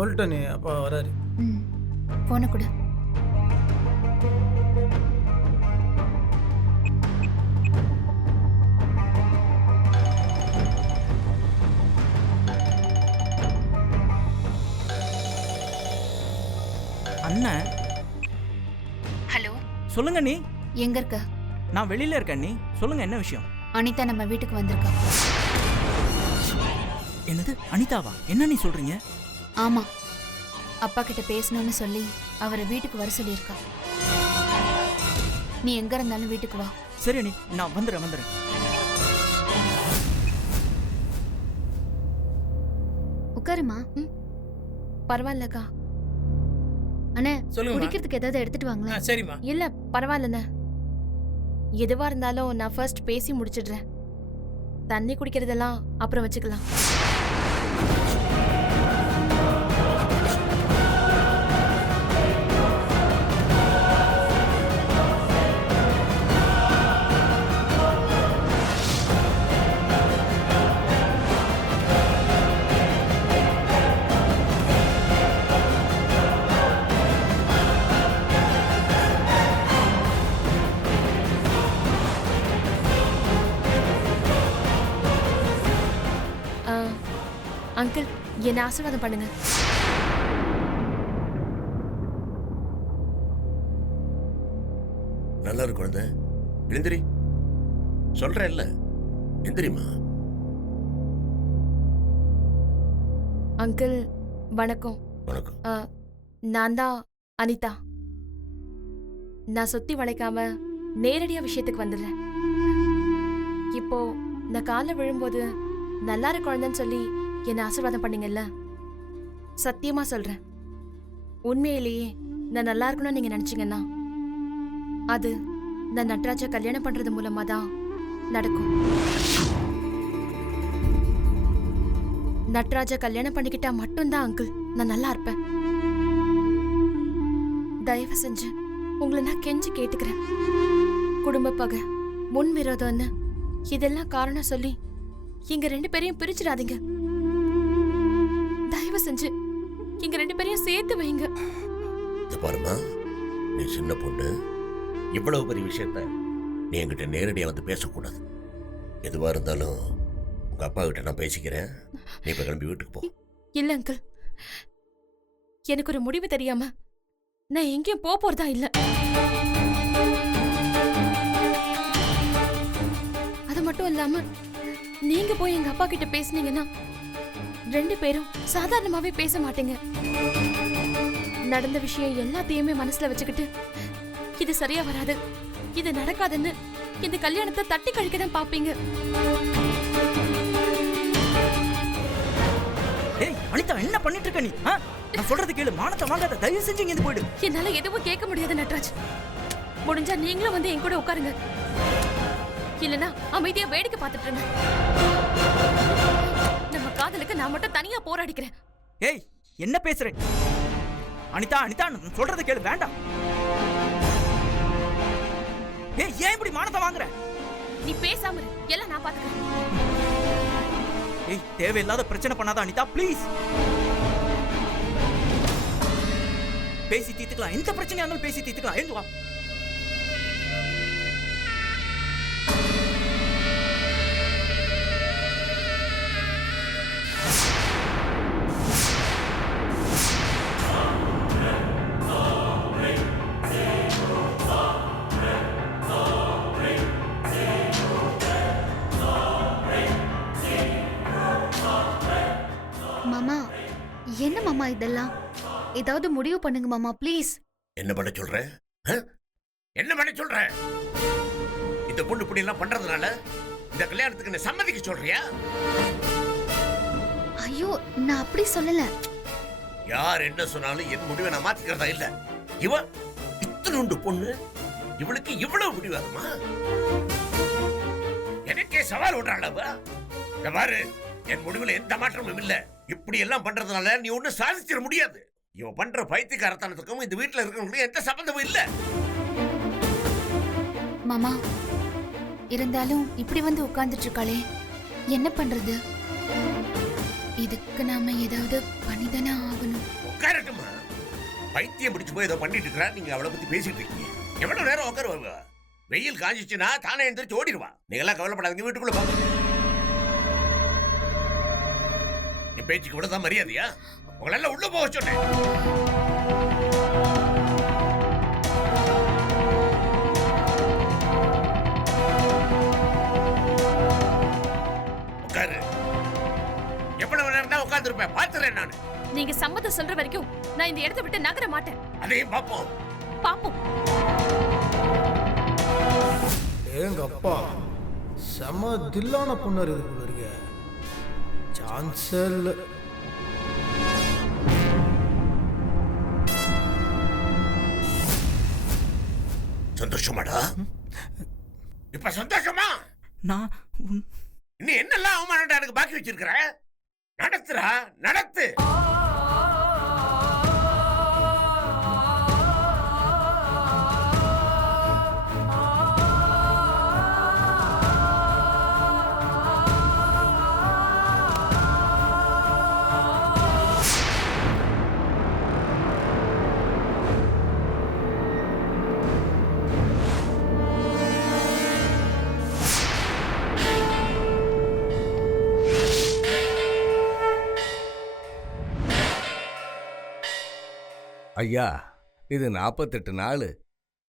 சொல்லிட்டேன் நீ அப்பா வராரு. ம் போன கொடு. அண்ணன் ஹலோ சொல்லுங்க நீ. எங்க இருக்க? நான் வெளியில இருக்கேன் நீ. சொல்லுங்க என்ன விஷயம்? அனிதா நம்ம வீட்டுக்கு வந்திருக்கா. என்னது அனிதாவா? என்ன நீ சொல்றீங்க? ஆமா, அப்பா கிட்ட பேசணும்னு சொல்லி அவரை வீட்டுக்கு வர சொல்லியிருக்கா. நீ எங்க இருந்தாலும் வீட்டுக்கு வா. சரி அண்ணி, நான் வந்துடுறேன். உட்காருமா. பரவாயில்லக்கா. அண்ணே சொல்லுங்க. குடிக்கிறதுக்கு ஏதாவது எடுத்துட்டு வாங்களேன். சரிம்மா. இல்ல பரவாயில்லண்ணே, எதுவா இருந்தாலும் நான் ஃபர்ஸ்ட் பேசி முடிச்சிடுறேன். தண்ணி குடிக்கிறதெல்லாம் அப்புறம் வச்சுக்கலாம். அங்கிள், என்ன ஆசீர்வாதம் பண்ணுங்க. நல்லா இருக்கு குழந்தை. எந்திரி. சொல்றேன் இல்ல, எந்திரிமா. அங்கிள் வணக்கம். வணக்கம். நான் தான் அனிதா. நான் சுத்தி வளைக்காம நேரடியா விஷயத்துக்கு வந்துடுறேன். இப்போ நான் காலைல விழும்போது நல்லா இருக்கு குழந்தைன்னு சொல்லி என்ன ஆசீர்வாதம் பண்ணீங்கல்ல, சத்தியமா சொல்றேன், உண்மையிலேயே நான் நல்லா இருக்கணும்னு நீங்க நினைச்சீங்கன்னா அது நான் நட்ராஜ கல்யாணம் பண்றது மூலமா தான் நடக்கும். நட்ராஜ கல்யாணம் பண்ணிக்கிட்டா மட்டும்தான் அங்கிள் நான் நல்லா இருப்பேன். தயவு செஞ்சு உங்களை நான் கெஞ்சி கேட்டுக்கிறேன். குடும்ப பகை, முன் விரோதம்னு இதெல்லாம் காரணம் சொல்லி எங்க 2 பேரையும் பிரிச்சிடாதீங்க. தயவு செஞ்சு எங்க 2 பேரையும் சேர்த்து வைங்க. பாருமா, நீ சின்ன பொண்ணு, இவ்வளவு பெரிய விஷயத்த நீ என்கிட்ட நேரடியா வந்து பேசக்கூடாது. எதுவா இருந்தாலும் உங்க அப்பா கிட்ட நான் பேசிக்கிறேன். நீ இப்ப கிளம்பி வீட்டுக்கு போ. இல்ல அங்கிள், எனக்கு ஒரு முடிவு தெரியாம நான் எங்கேயும் போறதா இல்ல. அது மட்டும் இல்லாம நீங்க போய் எங்க அப்பா கிட்ட பேசுனீங்கன்னா 2 பேரும் சாதாரணமாவே பேச மாட்டீங்க. நடந்த விஷயம் எல்லாத்தையுமே மனசுல வச்சுக்கிட்டு இது சரியா வராது, இது நடக்காதுன்னு இந்த கல்யாணத்தை தட்டி கழிக்க தான் பாப்பீங்க. ஏய் அனிதா, என்ன பண்ணிட்டு இருக்க நீ? நான் சொல்றது கேளு. மானத்தை வாங்காத, தயவு செஞ்சு இங்க போயிடு. என்னால எதுவும் கேட்க முடியாது நட்ராஜ். முடிஞ்சா நீங்களும் வந்து என் கூட உட்காருங்க, இல்லனா அமைதியா வேடிக்கை பார்த்துட்டு இருங்க. நம்ம காதலுக்கு நான் மட்டும் தனியா போராடிக்கிறேன். ஏய் என்ன பேசுற அனிதா? அனிதா நான் சொல்றது கேளு. வேண்டாம். ஏய் ஏன் இப்படி மானத்தை வாங்குற? நீ பேசாம இரு, எல்லாம் நான் பாத்துக்கிறேன். ஏய் தேவையில்லாத பிரச்சனை பண்ணாத அனிதா, ப்ளீஸ். பேசி தீர்த்துக்கலாம், எந்த பிரச்சனையா இருந்தாலும் பேசி தீர்த்துக்கலாம். எழுந்து வா. மாமா, என்ன மாமா இதெல்லாம்? ஏதாவது முடிவு பண்ணுங்க மாமா, ப்ளீஸ். என்ன பண்ண சொல்ற? என்ன பண்ண சொல்ற? இந்த பொண்ணு இப்படி எல்லாம் பண்றதுனால இந்த கல்யாணத்துக்கு என்ன சம்மதிக்க சொல்றியா? ஐயோ, நான் அப்படி சொல்லல. யார் என்ன சொன்னாலும் என் முடிவை நான் மாத்திக்கிறதா இல்ல. இவ இத்தனுண்டு பொண்ணு, இவளுக்கு இவ்வளவு முடிவாகுமா? எனக்கே சவால் விடுறாளவ. பாரு, என் முடிவுல எந்த மாற்றமும் இல்ல. இப்படி எல்லாம் பண்றதுனால நீ ஒண்ணு சாதிச்சிட முடியாது. இவ பண்ற பைத்தியக்காரத்தனத்துக்கும் இந்த வீட்டுல இருக்கிறவங்களுக்கும் எந்த சம்பந்தமும் இல்ல. மாமா, இருந்தாலும் இப்படி வந்து உட்கார்ந்துட்டு இருக்காளே, என்ன பண்றது? இதுக்கு நாம ஏதாவது பண்ணிதானே ஆகணும். உட்காரட்டுமா. பைத்தியம் பிடிச்சு போய் ஏதோ பண்ணிட்டு இருக்கிறா, நீங்க அவளை பத்தி பேசிட்டு இருக்கீங்க. எவ்வளவு நேரம் உட்காருவா? வெயில் காஞ்சிச்சுன்னா தானே எந்திரிச்சு ஓடிடுவா. நீங்க எல்லாம் கவலைப்படாதீங்க, வீட்டுக்குள்ள போங்க. என் பேச்சுக்கு இவ்வளவுதான் மரியாதையா? உங்களெல்லாம் உள்ள போக சொன்னேன். உட்காரு. எவ்வளவு நேரம் தான் உட்கார்ந்துருப்பேன், பாத்துறேன் நான். நீங்க சம்மதம் சொல்ற வரைக்கும் நான் இந்த இடத்தை விட்டு நகர மாட்டேன். அதையும் பார்ப்போம். பாப்போம். எங்க அப்பா செம தில்லான பொண்ணு இருக்குது போல இருக்கு. சான்ஸே இல்லை. சந்தோஷமாடா? இப்ப சந்தோஷமா? நான் நீ என்னெல்லாம் அவமானடா எனக்கு பாக்கி வச்சிருக்கிற? நடத்துறா, நடத்து. ஐயா, இது 48 நாள்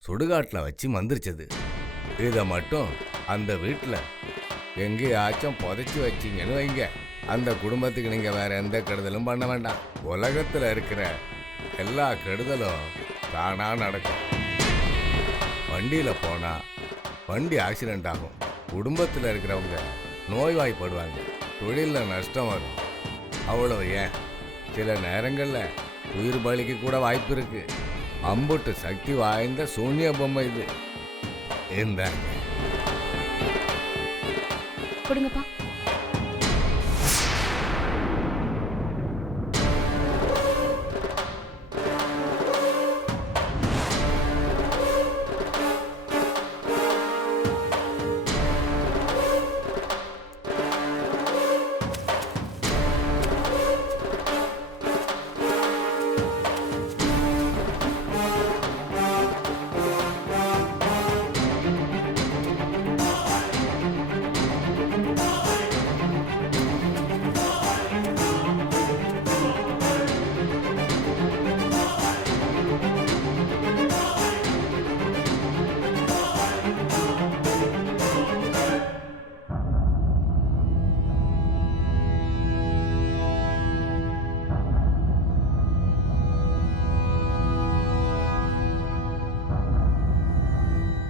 சுடுகாட்டில் வச்சு மந்திரிச்சது. இதை மட்டும் அந்த வீட்டில் எங்கேயாச்சும் புதைச்சி வச்சிங்கன்னு வைங்க, அந்த குடும்பத்துக்கு நீங்கள் வேற எந்த கெடுதலும் பண்ண வேண்டாம். உலகத்தில் இருக்கிற எல்லா கெடுதலும் தானாக நடக்கும். வண்டியில் போனால் வண்டி ஆக்சிடெண்ட் ஆகும், குடும்பத்தில் இருக்கிறவங்க நோய்வாய்ப்படுவாங்க, தொழிலில் நஷ்டம் வரும். அவ்வளோ ஏன், சில நேரங்களில் உயிர் பலிக்கு கூட வாய்ப்பு இருக்கு. அம்புட்டு சக்தி வாய்ந்த சூன்ய பொம்மை இது. இந்தாங்க. கொடுங்கப்பா.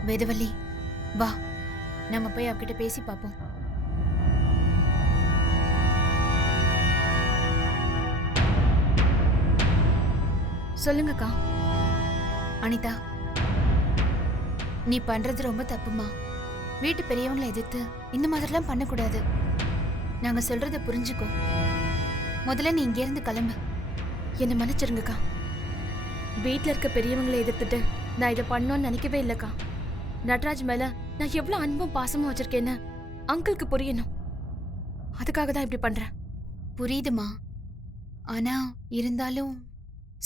வேதவல்லி, வா நம்ம போய் அவகிட்ட பேசி பார்ப்போம். சொல்லுங்கக்கா. அனிதா, நீ பண்றது ரொம்ப தப்புமா. வீட்டு பெரியவங்களை எதிர்த்து இந்த மாதிரிலாம் பண்ணக்கூடாது. நாங்க சொல்றத புரிஞ்சுக்கோ. முதல்ல நீ இங்க இருந்து கிளம்பு. என்னை மன்னிச்சிருங்கக்கா. வீட்டில் இருக்க பெரியவங்களை எதிர்த்துட்டு நான் இதை பண்ணோன்னு நினைக்கவே இல்லைக்கா. நட்ராஜ் மேல நான் எவ்வளவு அன்பும் பாசமும் வச்சிருக்கேன்னு அங்கிளுக்கு புரியணும். அதுக்காக தான் இப்படி பண்றேன். புரியுதுமா, ஆனா இருந்தாலும்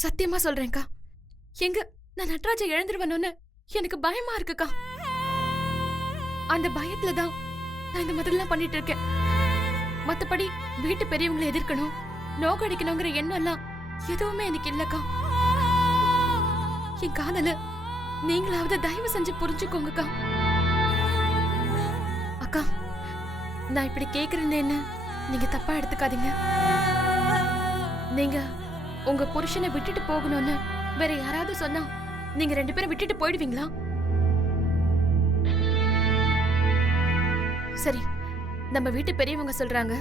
சத்தியமா சொல்றேன்க்கா, எங்க நான் நட்ராஜை இழந்துருவனோன்னு எனக்கு பயமா இருக்குக்கா. அந்த பயத்துல தான் நான் இந்த மாதிரிலாம் பண்ணிட்டு இருக்கேன். மத்தபடி வீட்டு பெரியவங்களை எதிர்க்கணும், நோக்கடிக்கணுங்கிற எண்ணம் எல்லாம் எதுவுமே எனக்கு இல்லக்கா. என் காதல நீங்களாவது தயவு செஞ்சு புரிஞ்சுக்கோங்கக்கா. அக்கா, நான் இப்படி கேக்குறேன்னு நீங்க தப்பா எடுத்துக்காதீங்க. நீங்க உங்க புருஷனை விட்டுட்டு போகணும்னு வேற யாராவது சொன்னா நீங்க 2 பேரும் விட்டுட்டு போயிடுவீங்களா? சரி, நம்ம வீட்டு பெரியவங்க சொல்றாங்க,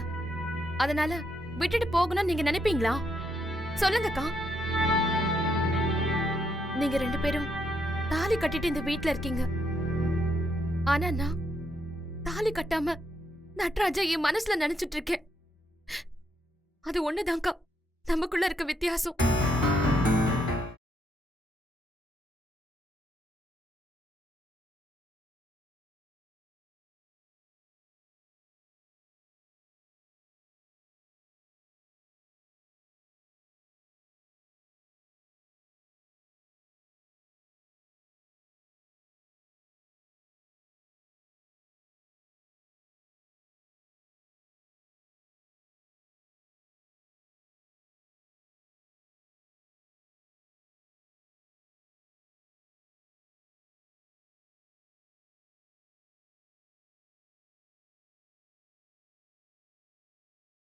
அதனால விட்டுட்டு போகணும்னு நீங்க நினைப்பீங்களா? சொல்லுங்கக்கா. நீங்க 2 பேரும் தாலி கட்டிட்டு இந்த வீட்ல இருக்கீங்க. ஆனா நான் தாலி கட்டாம நட்ராஜ என் மனசுல நினைச்சிட்டு இருக்கேன். அது ஒண்ணுதான்க்கா நமக்குள்ள இருக்க வித்தியாசம்.